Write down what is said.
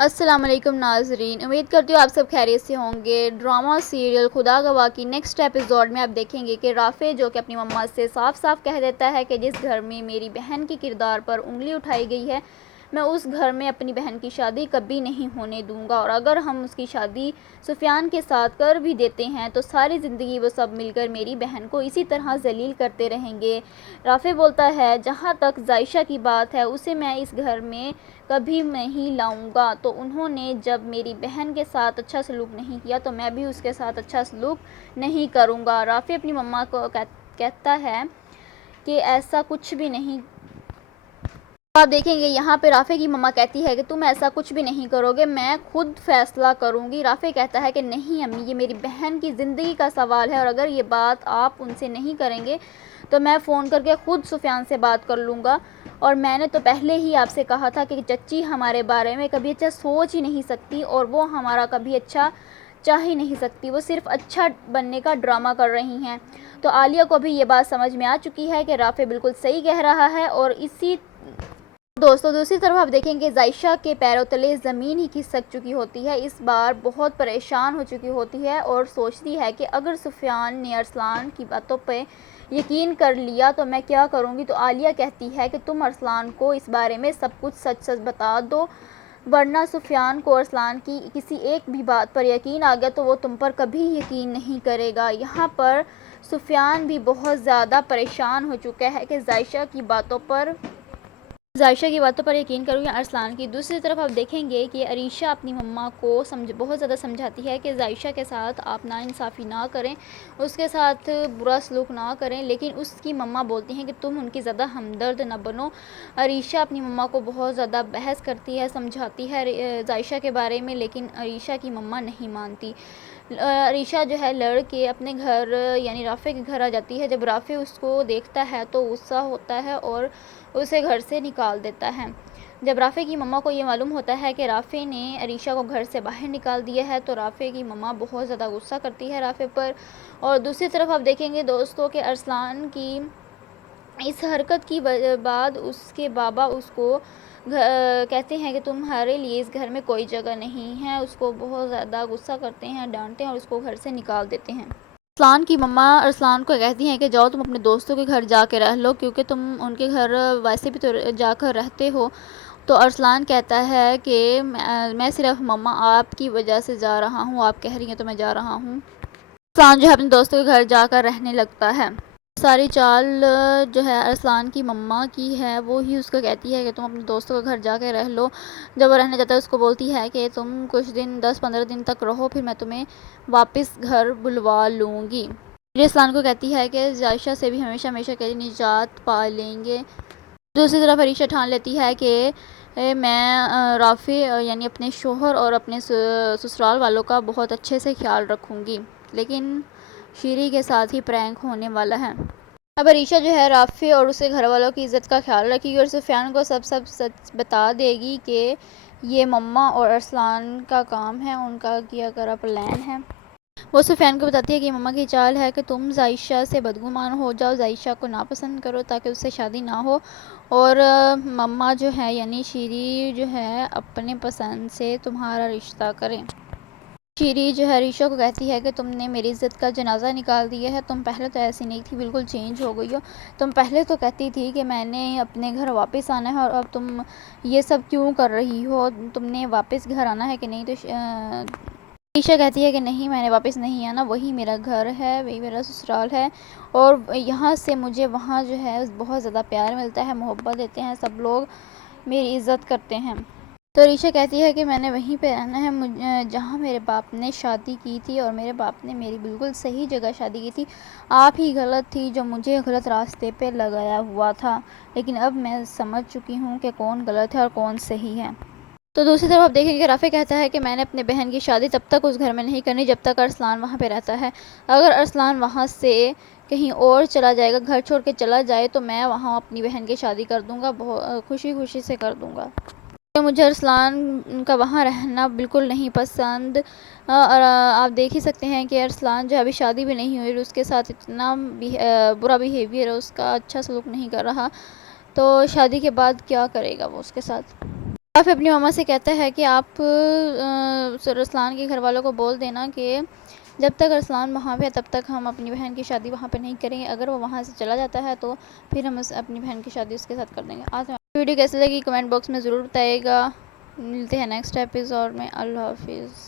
السلام علیکم ناظرین، امید کرتی ہوں آپ سب خیریت سے ہوں گے۔ ڈرامہ سیریل خدا گواہ کی نیکسٹ ایپیسوڈ میں آپ دیکھیں گے کہ رافع جو کہ اپنی مما سے صاف صاف کہہ دیتا ہے کہ جس گھر میں میری بہن کی کردار پر انگلی اٹھائی گئی ہے، میں اس گھر میں اپنی بہن کی شادی کبھی نہیں ہونے دوں گا، اور اگر ہم اس کی شادی سفیان کے ساتھ کر بھی دیتے ہیں تو ساری زندگی وہ سب مل کر میری بہن کو اسی طرح ذلیل کرتے رہیں گے۔ رافع بولتا ہے جہاں تک ذائشہ کی بات ہے اسے میں اس گھر میں کبھی نہیں لاؤں گا، تو انہوں نے جب میری بہن کے ساتھ اچھا سلوک نہیں کیا تو میں بھی اس کے ساتھ اچھا سلوک نہیں کروں گا۔ رافع اپنی مما کو کہتا ہے کہ ایسا کچھ بھی نہیں۔ آپ دیکھیں گے یہاں پہ رافع کی مما کہتی ہے کہ تم ایسا کچھ بھی نہیں کرو گے، میں خود فیصلہ کروں گی۔ رافع کہتا ہے کہ نہیں امی، یہ میری بہن کی زندگی کا سوال ہے، اور اگر یہ بات آپ ان سے نہیں کریں گے تو میں فون کر کے خود سفیان سے بات کر لوں گا، اور میں نے تو پہلے ہی آپ سے کہا تھا کہ چچی ہمارے بارے میں کبھی اچھا سوچ ہی نہیں سکتی، اور وہ ہمارا کبھی اچھا چاہ ہی نہیں سکتی، وہ صرف اچھا بننے کا ڈرامہ کر رہی ہیں۔ تو عالیہ کو بھی یہ بات سمجھ میں آ چکی ہے کہ رافع بالکل صحیح کہہ رہا ہے، اور اسی دوستوں دوسری طرف آپ دیکھیں گے ذائشہ کے پیروں تلے زمین ہی کھسک چکی ہوتی ہے، اس بار بہت پریشان ہو چکی ہوتی ہے اور سوچتی ہے کہ اگر سفیان نے ارسلان کی باتوں پہ یقین کر لیا تو میں کیا کروں گی۔ تو عالیہ کہتی ہے کہ تم ارسلان کو اس بارے میں سب کچھ سچ سچ بتا دو، ورنہ سفیان کو ارسلان کی کسی ایک بھی بات پر یقین آ گیا تو وہ تم پر کبھی یقین نہیں کرے گا۔ یہاں پر سفیان بھی بہت زیادہ پریشان ہو چکا ہے کہ ذائشہ کی باتوں پر یقین کروں یا ارسلان کی۔ دوسری طرف آپ دیکھیں گے کہ عریشہ اپنی مما کو بہت زیادہ سمجھاتی ہے کہ ذائشہ کے ساتھ آپ ناانصافی نہ کریں، اس کے ساتھ برا سلوک نہ کریں، لیکن اس کی مما بولتی ہیں کہ تم ان کی زیادہ ہمدرد نہ بنو۔ عریشہ اپنی مما کو بہت زیادہ بحث کرتی ہے، سمجھاتی ہے ذائشہ کے بارے میں، لیکن عریشہ کی مما نہیں مانتی۔ عریشہ جو ہے لڑ کے اپنے گھر یعنی رافع کے گھر آ جاتی ہے۔ جب رافع اس کو دیکھتا ہے تو غصہ ہوتا ہے اور اسے گھر سے نکال دیتا ہے۔ جب رافع کی مما کو یہ معلوم ہوتا ہے کہ رافع نے عریشہ کو گھر سے باہر نکال دیا ہے تو رافع کی مما بہت زیادہ غصہ کرتی ہے رافع پر، اور دوسری طرف آپ دیکھیں گے دوستوں کہ ارسلان کی اس حرکت کی بعد اس کے بابا اس کو کہتے ہیں کہ تمہارے لیے اس گھر میں کوئی جگہ نہیں ہے، اس کو بہت زیادہ غصہ کرتے ہیں، ڈانٹتے ہیں اور اس کو گھر سے نکال دیتے ہیں۔ ارسلان کی مما ارسلان کو کہتی ہیں کہ جاؤ تم اپنے دوستوں کے گھر جا کے رہ لو، کیونکہ تم ان کے گھر ویسے بھی تو جا کر رہتے ہو۔ تو ارسلان کہتا ہے کہ میں صرف مما آپ کی وجہ سے جا رہا ہوں، آپ کہہ رہی ہیں تو میں جا رہا ہوں۔ ارسلان جو ہے اپنے دوستوں کے گھر جا کر رہنے لگتا ہے۔ ساری چال جو ہے ارسلان کی مما کی ہے، وہی اس کو کہتی ہے کہ تم اپنے دوستوں کے گھر جا کے رہ لو۔ جب وہ رہنے جاتا ہے اس کو بولتی ہے کہ تم کچھ دن 10-15 دن تک رہو، پھر میں تمہیں واپس گھر بلوا لوں گی۔ پھر ارسلان کو کہتی ہے کہ ذائشہ سے بھی ہمیشہ ہمیشہ کے لیے نجات پا لیں گے۔ دوسری طرف عریشہ ٹھان لیتی ہے کہ میں رافع یعنی اپنے شوہر اور اپنے سسرال والوں کا بہت اچھے سے خیال رکھوں گی، لیکن شیری کے ساتھ ہی پرینک ہونے والا ہے۔ اب عریشہ جو ہے رافع اور اسے گھر والوں کی عزت کا خیال رکھے گی اور سفیان کو سب سچ بتا دے گی کہ یہ مما اور ارسلان کا کام ہے، ان کا کیا کرا پلان ہے۔ وہ سفیان کو بتاتی ہے کہ مما کی چال ہے کہ تم ذائشہ سے بدگمان ہو جاؤ، ذائشہ کو ناپسند کرو تاکہ اس سے شادی نہ ہو، اور مما جو ہے یعنی شیری جو ہے اپنے پسند سے تمہارا رشتہ کریں۔ شیری جو ہے عریشہ کو کہتی ہے کہ تم نے میری عزت کا جنازہ نکال دیا ہے، تم پہلے تو ایسی نہیں تھی، بالکل چینج ہو گئی ہو۔ تم پہلے تو کہتی تھی کہ میں نے اپنے گھر واپس آنا ہے، اور اب تم یہ سب کیوں کر رہی ہو، تم نے واپس گھر آنا ہے کہ نہیں؟ تو عریشہ کہتی ہے کہ نہیں، میں نے واپس نہیں آنا، وہی میرا گھر ہے، وہی میرا سسرال ہے، اور یہاں سے مجھے وہاں جو ہے بہت زیادہ پیار ملتا ہے، محبت دیتے ہیں سب لوگ، میری عزت کرتے ہیں۔ تو عریشہ کہتی ہے کہ میں نے وہیں پہ رہنا ہے جہاں میرے باپ نے شادی کی تھی، اور میرے باپ نے میری بالکل صحیح جگہ شادی کی تھی، آپ ہی غلط تھی جو مجھے غلط راستے پہ لگایا ہوا تھا، لیکن اب میں سمجھ چکی ہوں کہ کون غلط ہے اور کون صحیح ہے۔ تو دوسری طرف آپ دیکھیں گے رافع کہتا ہے کہ میں نے اپنے بہن کی شادی تب تک اس گھر میں نہیں کرنی جب تک ارسلان وہاں پہ رہتا ہے، اگر ارسلان وہاں سے کہیں اور چلا جائے گا، گھر چھوڑ کے چلا جائے، تو میں وہاں اپنی بہن کی شادی کر دوں گا، خوشی خوشی سے کر دوں گا۔ مجھے ارسلان کا وہاں رہنا بالکل نہیں پسند، اور آپ دیکھ ہی سکتے ہیں کہ ارسلان جو ابھی شادی بھی نہیں ہوئی، اس کے ساتھ اتنا برا بیہیویئر ہے، اس کا اچھا سلوک نہیں کر رہا، تو شادی کے بعد کیا کرے گا وہ اس کے ساتھ۔ پھر اپنی ماما سے کہتا ہے کہ آپ ارسلان کے گھر والوں کو بول دینا کہ جب تک ارسلان وہاں پہ ہے تب تک ہم اپنی بہن کی شادی وہاں پہ نہیں کریں گے، اگر وہ وہاں سے چلا جاتا ہے تو پھر ہم اپنی بہن کی شادی اس کے ساتھ کر دیں گے۔ آج ویڈیو کیسی لگی کمنٹ باکس میں ضرور بتائیے گا۔ ملتے ہیں نیکسٹ ایپیسوڈ میں۔ اللہ حافظ۔